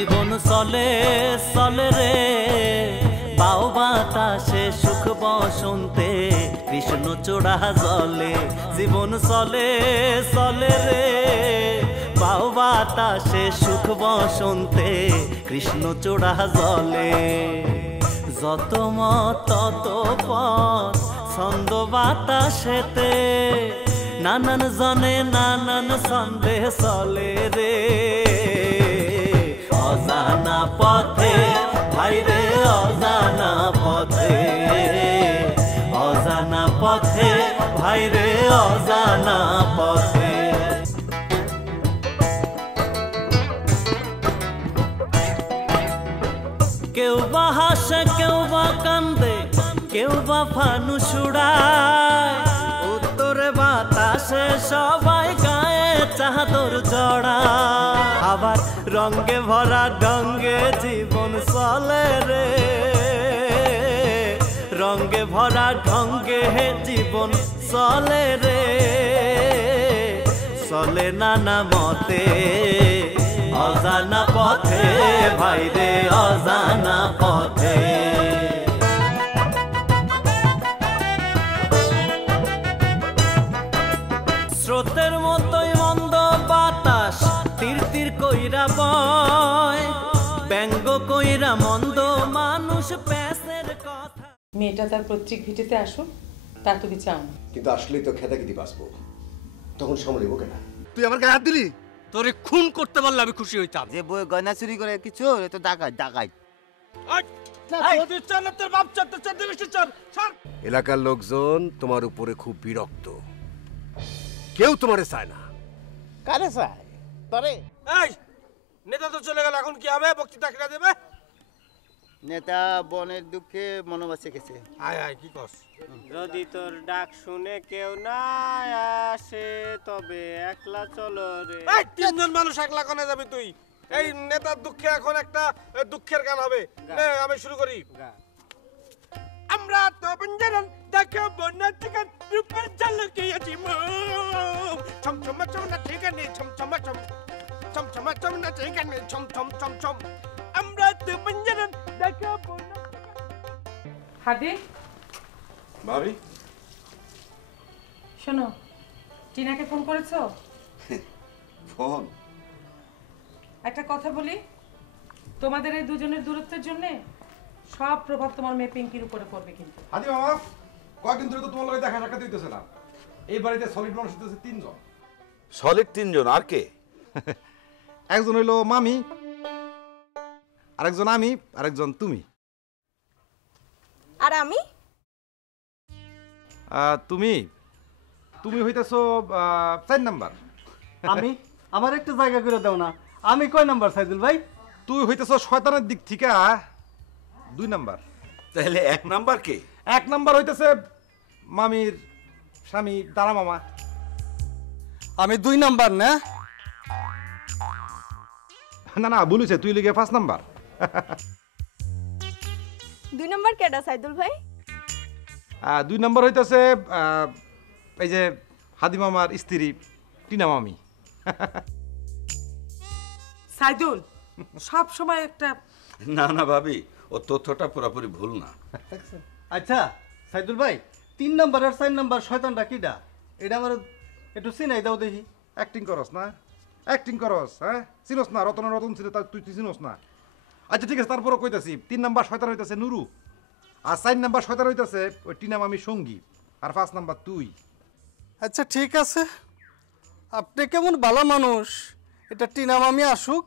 জীবন চলে চলে রে পাও বাতাসে সুখ বসন্তে কৃষ্ণ চূড়া জলে জীবন চলে চলে রে পাও বাতাসে সুখ বসন্তে কৃষ্ণ চূড়া জলে যত মত তত পথ ছন্দ বাতাসেতে নানান জনে নানান ছন্দে চলে রে অজানা পথে ভাইরে অজানা পথে অজানা পথে ভাইরে অজানা পথে কেউ বা হাসে কেউ বা কান্দে কেউ বা ফানুস উড়ায় উত্তরে বাতাসে সবাই গায়ে চাদর জড়ায় আবার রঙে ভরা ঢঙ্গে জীবন চলে রে রঙে ভরা ঢঙ্গে জীবন চলে রে চলে নানা মতে অজানা পথে ভাইরে অজানা পথে স্রোতের মতোই মন্দ বাতাস তীর তীর কইরা বয় ব্যঙ্গ কইরা মন্দ মানুষ প্যাসের কথা মেয়েটা তার পৈতৃক ভিটেতে আসুক তা তুমি চাও না কিন্তু আসলেই তো খেদাখিদি বাঁচবো তখন সামলিব কেনা তুই আমার গায়ে হাত দিলি তোরে খুন করতে পারলে আমি খুশি হইতাম যে বই গয়না চুরি করে কিছু তো ডাকাই ডাকাই এলাকার লোকজন তোমার উপরে খুব বিরক্ত কেউ তোমারে চায় না কারে চায় তরে এই নেতা তো চলে গেল এখন কি হবে বক্তৃতা কিনা দেবে নেতা বনের দুঃখে মনোবাসে গেছে আয় আয় কি কস যদি তোর ডাক শুনে কেউ না আসে তবে একলা চলো রে এই তিনজন মানুষ একলা কোনে যাবি তুই এই নেতার দুঃখে এখন একটা দুঃখের গান হবে আমি শুরু করি আমরা তো বঞ্জরন দেখাবো না ঠিকান রূপের ঝলকে আছি ছম ছম ছম না ঠিকানে ছম ছম ছম ছম ছম ছম না ঠিকানে ছম ছম ছম ছম আমরা তো বঞ্জরন দেখাবো না হাদি ভাবি শোনো টিনাকে ফোন করেছো ফোন একটা কথা বলি তোমাদের এই দুজনের দূরত্বের জন্য সব প্রভাব তোমার মেয়ে পিঙ্কির উপরে পড়বে কিন্তু আদি মামা কয়েকদিন ধরে তো তোমার লগে দেখা সাক্ষাৎ হইতেছে না এই বাড়িতে সলিড মানুষ হইতেছে তিনজন সলিড তিনজন আর কে একজন হইলো মামি আরেকজন আমি আরেকজন তুমি আর আমি তুমি তুমি হইতেছো 4 নাম্বার আমি আমার একটা জায়গা করে দাও না আমি কয় নাম্বার সাইদুল ভাই তুই হইতেছো শয়তানের দিক থেকে 2 নাম্বার তাহলে 1 নাম্বার কে 1 নাম্বার হইতেছে মামির স্বামী দাঁড়া মামা আমি 2 নাম্বার না না না বলিছে তুই লিগে 5 নাম্বার 2 নাম্বার কেডা সাইদুল ভাই 2 নাম্বার হইতেছে এই যে হাদি মামার স্ত্রী টিনা মামি সাইদুল সব সময় একটা না না ভাবি ও তথ্যটা পুরোপুরি ভুল না আচ্ছা সাইদুল ভাই 3 নাম্বার আর 4 নাম্বার শয়তানটা কিডা এটা আমার একটু চিনাই দাও দেখি অ্যাক্টিং করস না অ্যাক্টিং করস হ্যাঁ চিনস না রতন রতন ছিল তুই চিনস না আচ্ছা ঠিক আছে তারপরও কইতাছি 3 নাম্বার শয়তান হইতাছে নুরু আর 4 নাম্বার শয়তান হইতাছে ওই টিনা মামি সঙ্গী আর 5 নাম্বার তুই আচ্ছা ঠিক আছে আপনি কেমন ভালো মানুষ এটা টিনা মামি আসুক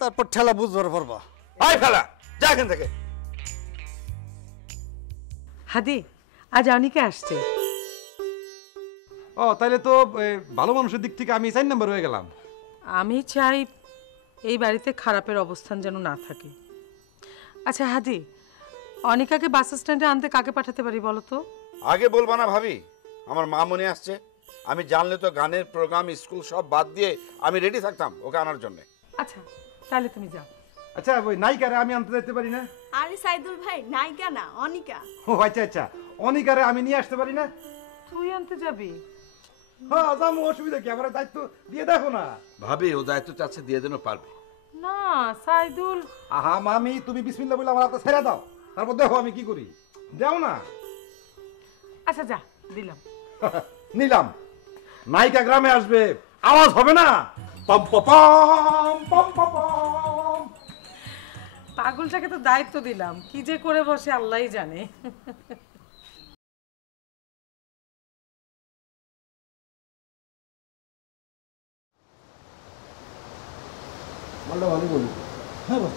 তারপর ঠেলা বুঝবার পারবা আয় ফেলা যা এখান থেকে হাদি আজ অনিকে আসছে ও তাইলে তো ভালো মানুষের দিক থেকে আমি 4 নাম্বার হয়ে গেলাম আমি চাই এই বাড়িতে খারাপের অবস্থান যেন না থাকে আচ্ছা হাদি অনিকাকে বাস স্ট্যান্ডে আনতে কাকে পাঠাতে পারি বলো তো আগে বলবা না ভাবি আমার মা মনে আসছে আমি জানলে তো গানের প্রোগ্রাম স্কুল সব বাদ দিয়ে আমি রেডি থাকতাম ওকে আনার জন্য আচ্ছা তাহলে তুমি যাও আচ্ছা ওই নায়িকারে আমি আনতে যেতে পারি না আরে সাইদুল ভাই নায়িকা না অনিকা ও আচ্ছা আচ্ছা অনিকারে আমি নিয়ে আসতে পারি না তুই আনতে যাবি হ্যাঁ যাবো অসুবিধা কি আমার দায়িত্ব দিয়ে দেখো না ভাবি ও দায়িত্ব চাচ্ছে দিয়ে দিনও পারবে না সাইদুল। আহা মামি, তুমি বিসমিল্লাহ বলে আমার হাতে ছেড়ে দাও, তারপর দেখো আমি কি করি। দাও না। আচ্ছা যা দিলাম। নিলাম। নায়িকা গ্রামে আসবে, আওয়াজ হবে না? পম পম পম পম। পাগলটাকে তো দায়িত্ব দিলাম, কি যে করে বসে আল্লাহই জানে। মালটা ভালো বলি। হ্যাঁ বল।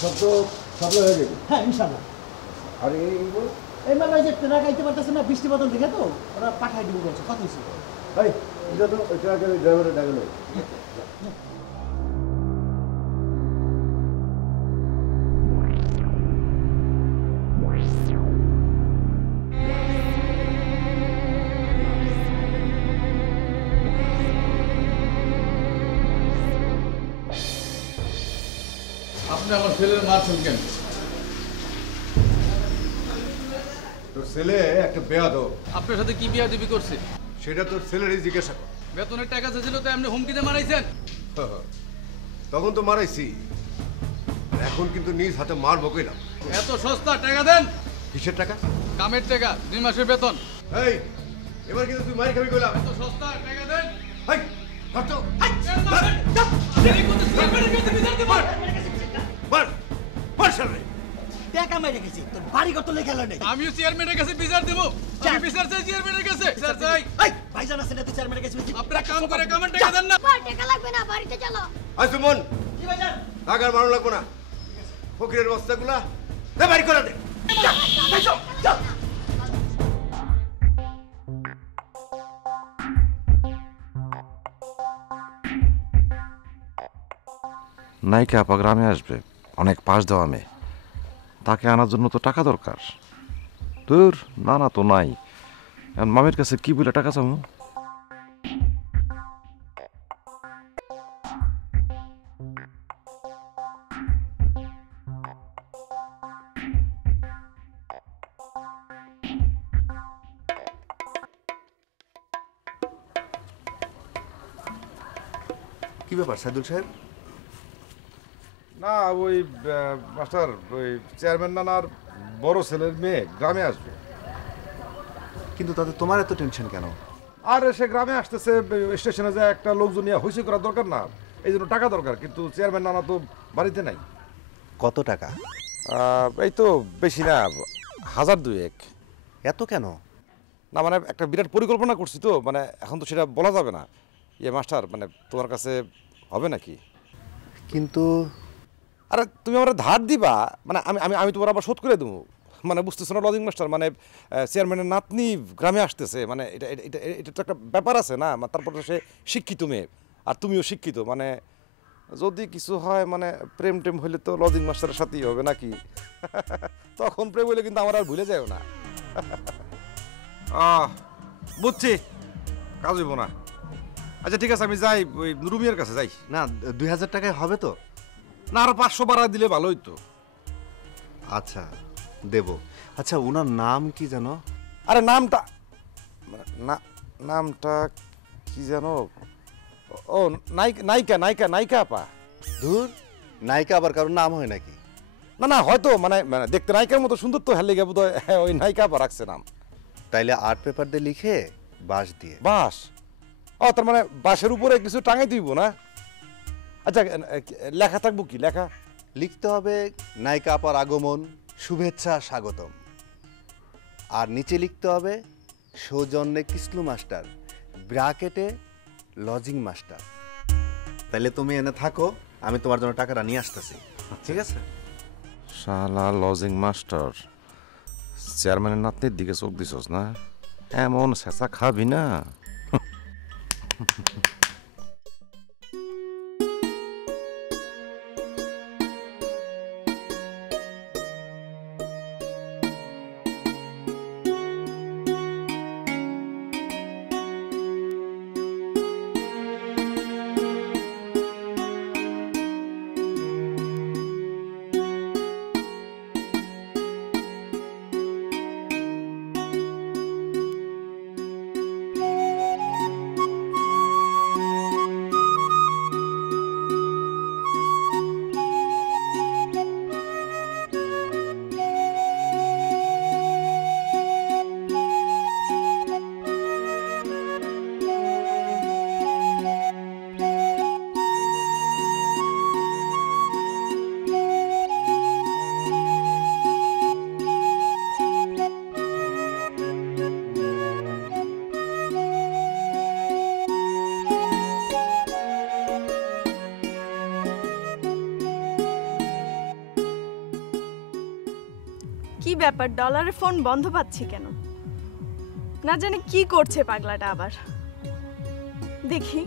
সব তো সাপ্লাই হয়ে গেছে। হ্যাঁ ইনশাআল্লাহ। আর এইগুলো এই মানে যে ট্রাক আইতে পারতেছে না, বৃষ্টি বাদল দেখে তো ওরা পাঠাই দিব বলছে। কত হয়েছে? এই এটা তো ট্রাকের ড্রাইভারের ডাকে লই। আপনি আমার ছেলের মারছেন কেন? তোর ছেলে একটা বেয়াদব। আপনার সাথে কি বিয়াদবি করছে সেটা তোর ছেলেরই জিজ্ঞাসা কর। বেতনের টাকা চাইছিল তো এমনি হুমকিতে মারাইছেন? তখন তো মারাইছি, এখন কিন্তু নিজ হাতে মারবো কইলাম। এত সস্তা টাকা দেন। কিসের টাকা? কামের টাকা, 2 মাসের বেতন। এই এবার কিন্তু তুই মারি খাবি কইলাম। এত সস্তা টাকা দেন। এই ধর তো। মার মার সামনে। টাকা মেরে গেছি, তোর বাড়ি কত লেখা নেই। আমিও চেয়ারম্যানের কাছে বিচার দেব। আমি বিচার চাই চেয়ারম্যানের কাছে। বিচার চাই। এই ভাইজান আছে না, তুই চেয়ারম্যানের কাছে আপনারা কাম করে কামের টাকা দেন না। টাকা লাগবে না, বাড়িতে চলো। আই সুমন, কি ভাইজান? টাকার মারো লাগবো না। ফকিরের বস্তাগুলা দে বাড়ি করে দে। নায়িকা আপা গ্রামে আসবে, অনেক পাশ দেওয়া মেয়ে, তাকে আনার জন্য তো টাকা দরকার। তোর না না তো নাই, এখন মামির কাছে কি বলে টাকা চাবো? কি ব্যাপার সাইদুল সাহেব? না ওই মাস্টার, ওই চেয়ারম্যান নানার বড় ছেলের মেয়ে গ্রামে আসবে। কিন্তু তাতে তোমার এত টেনশন কেন? আর সে গ্রামে আসতেছে, স্টেশনে যায় একটা লোকজন নিয়ে হইচই করার দরকার না, এই জন্য টাকা দরকার। কিন্তু চেয়ারম্যান নানা তো বাড়িতে নাই। কত টাকা? এই তো বেশি না, 1000-2 এত কেন? না মানে একটা বিরাট পরিকল্পনা করছি তো, মানে এখন তো সেটা বলা যাবে না। মাস্টার, মানে তোমার কাছে হবে নাকি? কিন্তু আরে তুমি আমার ধার দিবা, মানে আমি আমি আমি তোমার আবার শোধ করে দেবো, মানে বুঝতেছো না লজিং মাস্টার? মানে চেয়ারম্যানের নাতনি গ্রামে আসতেছে, মানে এটা এটা এটা তো একটা ব্যাপার আছে না। তারপর সে শিক্ষিত মেয়ে, আর তুমিও শিক্ষিত, মানে যদি কিছু হয়, মানে প্রেম টেম হইলে তো লজিং মাস্টারের সাথেই হবে নাকি? তখন প্রেম হইলে কিন্তু আমার আর ভুলে যাও না। বুঝছি, কাজ হইব না। আচ্ছা ঠিক আছে, আমি যাই, ওই রুমিয়ার কাছে যাই। না, 2000 টাকায় হবে তো? না, আরো 500 বাড়া দিলে ভালো হইতো। আচ্ছা দেব। আচ্ছা ওনার নাম কি জানো? আরে নামটা নামটা কি জানো? ও নায়িকা নায়িকা নায়িকা আপা। ধুর, নায়িকা আবার কারোর নাম হয় নাকি? না না, হয়তো মানে মানে দেখতে নায়িকার মতো সুন্দর তো, হেলে গে বোধহয় ওই নায়িকা আপা রাখছে নাম। তাইলে আর্ট পেপার দিয়ে লিখে বাঁশ দিয়ে। বাঁশ? ও তার মানে বাঁশের উপরে কিছু টাঙাই দিব না? আচ্ছা লেখা থাকবো কি? লেখা লিখতে হবে নায়িকা আপার আগমন, শুভেচ্ছা, স্বাগতম। আর নিচে লিখতে হবে সৌজন্যে কিসলু মাস্টার, ব্র্যাকেটে লজিং মাস্টার। তাইলে তুমি এনে থাকো, আমি তোমার জন্য টাকাটা নিয়ে আসতেছি, ঠিক আছে? শালা লজিং মাস্টার, চেয়ারম্যানের নাতনির দিকে চোখ দিছস না? এমন ছেঁচা খাবি না। কি ব্যাপার, ডলারের ফোন বন্ধ পাচ্ছি কেন? না জানি কি করছে পাগলাটা আবার। দেখি।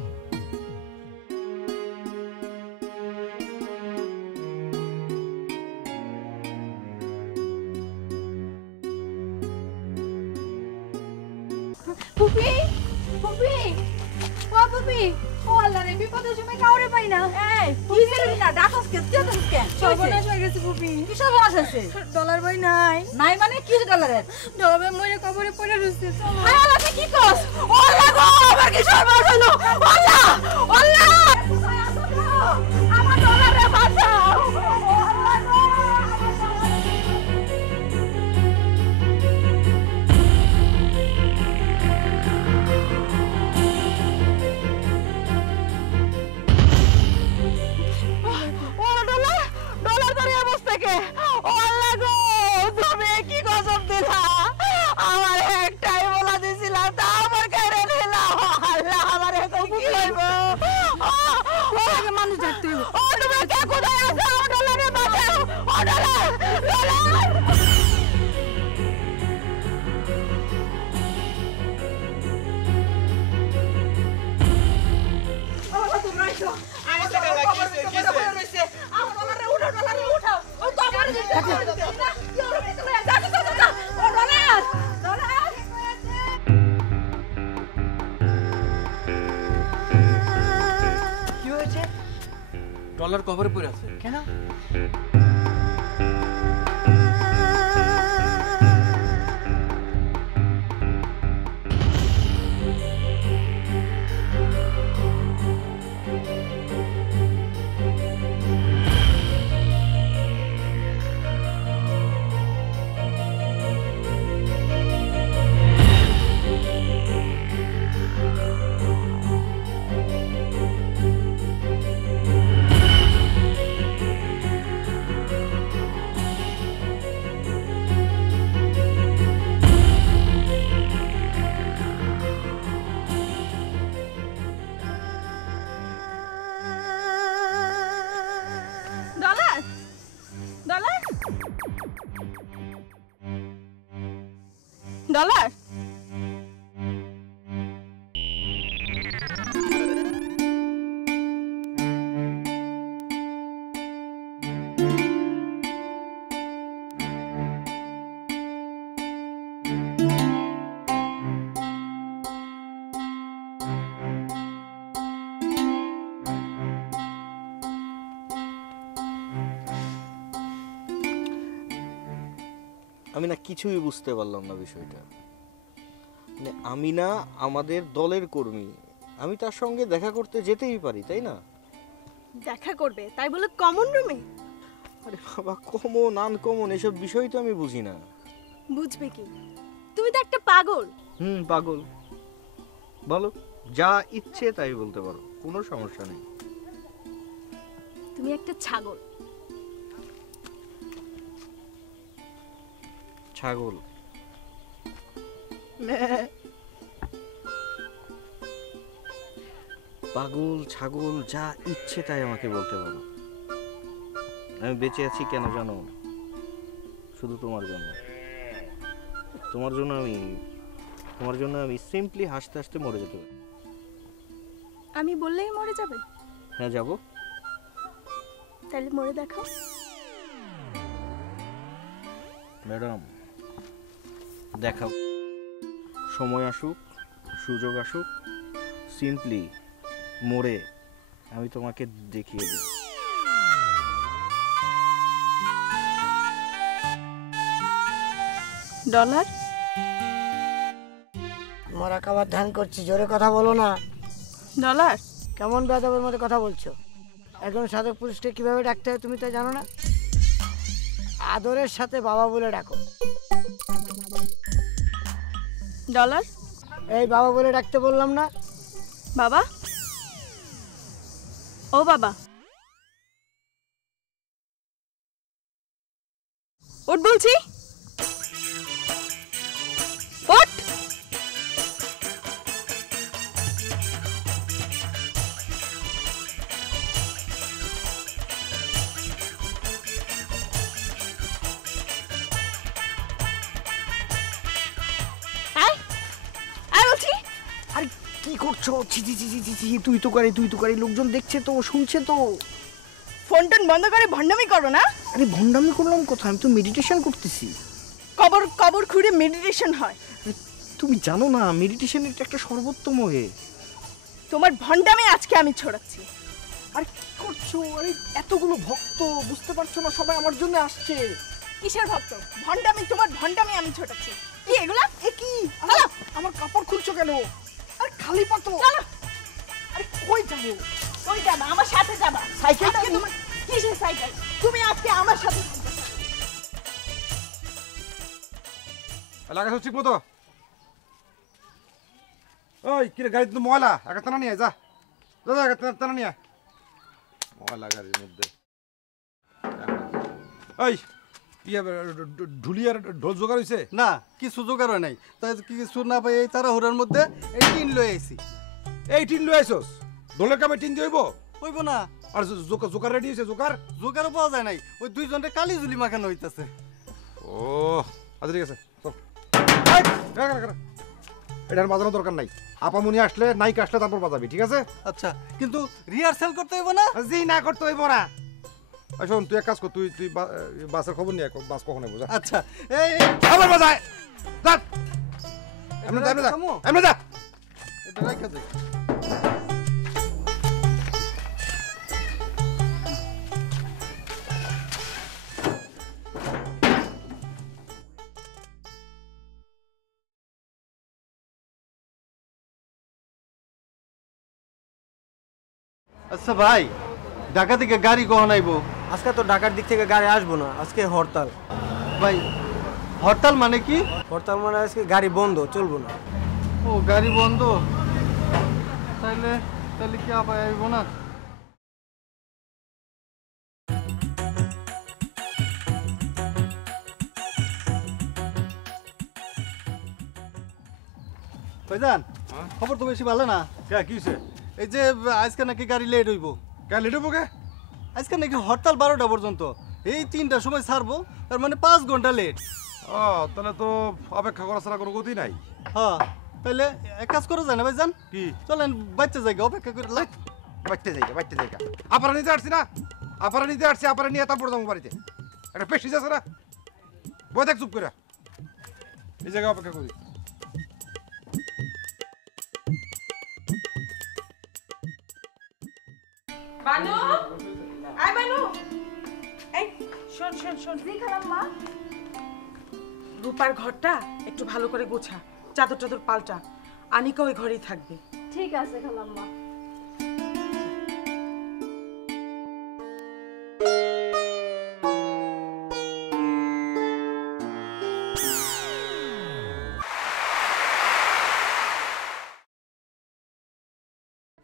পুপি পুপি ও পুপি, ও আল্লাহ রে, বিপদের সময় কাউরে পাই না। এই কি করবি না, ডাকস কে তুই কে? সর্বনাশ হয়ে গেছে পুপি। কি সর্বনাশ আছে? ডলার ভাই নাই। নাই মানে কি ডলারের? ডলার ভাই মরে কবরে পড়ে রইছে। চলো। হায় আল্লাহ, তুই কি করছ? ও আল্লাহ গো, আমার কি সর্বনাশ হলো? আল্লাহ আল্লাহ, আমার ডলারে বাঁচাও। ও আল্লাহ গো, ডলার কভারে পড়ে আছে কেন? ডলার আমি না কিছুই বুঝতে পারলাম না বিষয়টা। মানে আমি না আমাদের দলের কর্মী, আমি তার সঙ্গে দেখা করতে যেতেই পারি, তাই না? দেখা করবে তাই বলে কমন রুমে? আরে বাবা, কমন আনকমন এসব বিষয় তো আমি বুঝি না। বুঝবে কি, তুমি তো একটা পাগল। পাগল বলো, যা ইচ্ছে তাই বলতে পারো, কোনো সমস্যা নেই। তুমি একটা ছাগল। ছাগল? পাগল ছাগল যা ইচ্ছে তাই আমাকে বলতে পারো। আমি বেঁচে আছি কেন জানো? শুধু তোমার জন্য। তোমার জন্য আমি সিম্পলি হাসতে হাসতে মরে যেতে পারি। আমি বললেই মরে যাবে? হ্যাঁ, যাবো। তাহলে মরে দেখাও। ম্যাডাম দেখাও, সময় আসুক, সুযোগ আসুক, সিম্পলি মরে আমি তোমাকে দেখিয়ে দেব। ডলার মরা খাবার ধ্যান করছি, জোরে কথা বলো না। ডলার কেমন বেয়াদবের মতো কথা বলছো? একজন সাধক পুরুষকে কিভাবে ডাকতে হয় তুমি তো জানো না? আদরের সাথে বাবা বলে ডাকো। ডলার এই বাবা বলে ডাকতে বললাম না? বাবা, ও বাবা, উঠ বলছি, উঠ। করছো? ছি ছি ছি ছি ছি, তুই তো করে লোকজন দেখছে তো, শুনছে তো। ফোন টোন বন্ধ করে ভণ্ডামি করো না। আরে ভণ্ডামি করলাম কোথায়, আমি তো মেডিটেশন করতেছি। কবর খুঁড়ে মেডিটেশন হয়? তুমি জানো না মেডিটেশনের একটা সর্বোত্তম ওয়ে। তোমার ভণ্ডামি আজকে আমি ছড়াচ্ছি। আরে কি করছো? আরে এতগুলো ভক্ত, বুঝতে পারছো না সবাই আমার জন্য আসছে। কিসের ভক্ত? ভণ্ডামি, তোমার ভণ্ডামি আমি ছড়াচ্ছি। কি এগুলা? এ কি? আমার কাপড় খুলছো কেন? আরে খালি পা তো। আরে কই যাবো? কই যাবা? আমার সাথে যাবা। সাইকেলটা তোমার কিসের সাইকেল? তুমি আজকে আমার সাথে লাগাছ ঠিক মতো? ওই কিরে গাড়ি তো ময়লা, একটা টানা নিয়ে যা, যা একটা টানা নিয়ে ময়লা গাড়ির মধ্যে। ওই ঢুলিয়ার ঢোল জোগাড় হয়েছে? না, কিছু জোগাড় হয় নাই। তাই কিছু না পাই এই তাড়াহুড়ার মধ্যে এই টিন লয়ে আইছি। এই টিন লয়ে আইছস? ঢোলের কামে টিন দিয়ে হইব না? আর জোকার রেডি হয়েছে? জোগাড়ও পাওয়া যায় নাই, ওই দুইজনের কালি জুলি মাখানো হইতাছে। ও আচ্ছা ঠিক আছে, এটার বাজানোর দরকার নাই। আপামনি আসলে নাইক আসলে তারপর বাজাবি, ঠিক আছে? আচ্ছা, কিন্তু রিহার্সাল করতে হইব না? জি না, করতে হইব না। শোন, তুই এক কাজ কর, তুই বাসের খবর নিয়ে বাস কখন নেবো। আচ্ছা, এই আবার বাজায় যা, এমনি যা, এমনি যা, এটা রাখা যায়। আচ্ছা ভাই, ঢাকা থেকে গাড়ি কখন আইব? আজকে তো ঢাকার দিক থেকে গাড়ি আসবো না, আজকে হরতাল। ভাই হরতাল মানে কি? হরতাল মানে আজকে গাড়ি বন্ধ, চলবো না। ও গাড়ি বন্ধ, তাইলে কি আবার আইব না? ভাইজান, খবর তো বেশি ভালো না। কি হইছে? এই যে আজকে নাকি গাড়ি লেট হইব। লেট হইব কে? আজকে নাকি হরতাল 12টা পর্যন্ত, এই 3টার সময় ছাড়বো, তার মানে 5 ঘন্টা লেট। তাহলে তো অপেক্ষা করা ছাড়া কোনো গতি নাই। হ্যাঁ, তাহলে এক কাজ করা যায় না ভাইজান? কি? চলেন বাচ্চা জায়গা অপেক্ষা করে। বাচ্চা জায়গা আপারা নিতে আসছি না, আপারা নিয়ে তারপর যাবো বাড়িতে। একটা পেশি যাচ্ছে না, বই দেখ চুপ করে, এই জায়গায় অপেক্ষা করি। বানু, আয় বানু, এই শোন শোন শোন। জি খালাম্মা। রূপার ঘরটা একটু ভালো করে গোছা, চাদর টাদর পাল্টা, আনিকা ওই ঘরেই থাকবে। ঠিক আছে খালাম্মা।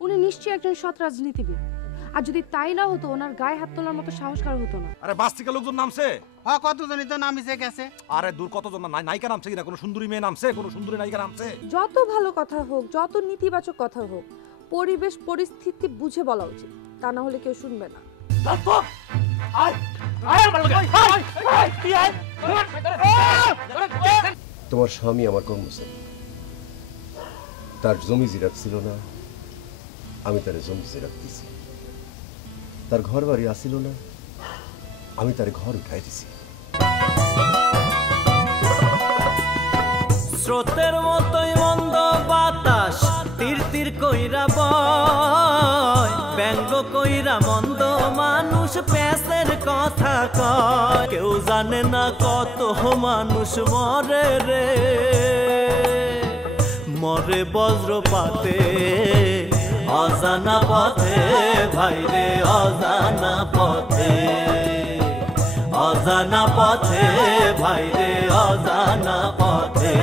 উনি নিশ্চয়ই একজন সৎ রাজনীতিবিদ, আর যদি তাই না হতো ওনার গায়ে হাত তোলার মতো সাহস কারো হতো না। আরে বাস থেকে লোকজন নামছে। হ্যাঁ, কতজনই তো নামিছে গেছে। আরে দূর কতজন, নায়িকা নামছে কিনা? কোনো সুন্দরী মেয়ে নামছে? কোনো সুন্দরী নায়িকা নামছে? যত ভালো কথা হোক, যত নেতিবাচক কথা হোক, পরিবেশ পরিস্থিতি বুঝে বলা উচিত, তা না হলে কেউ শুনবে না। তোমার স্বামী আমার কর্মচারী, তার জমি জিরাত ছিল না, আমি তার জমি জিরাত দিছি। তার ঘর বাড়ি আসিল না, আমি তার ঘর উঠাই দিছি। স্রোতের মতোই মন্দ বাতাস তীর তীর কইরা বয়, ব্যঙ্গ কইরা মন্দ মানুষ প্যাসের কথা কয়। কেউ জানে না কত মানুষ মরে রে, মরে বজ্রপাতে অজানা পথে, ভাইরে অজানা পথে, অজানা পথে, ভাইরে অজানা পথে,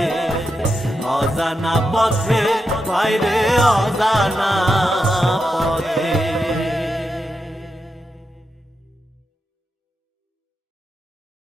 অজানা পথে, ভাইরে অজানা পথে।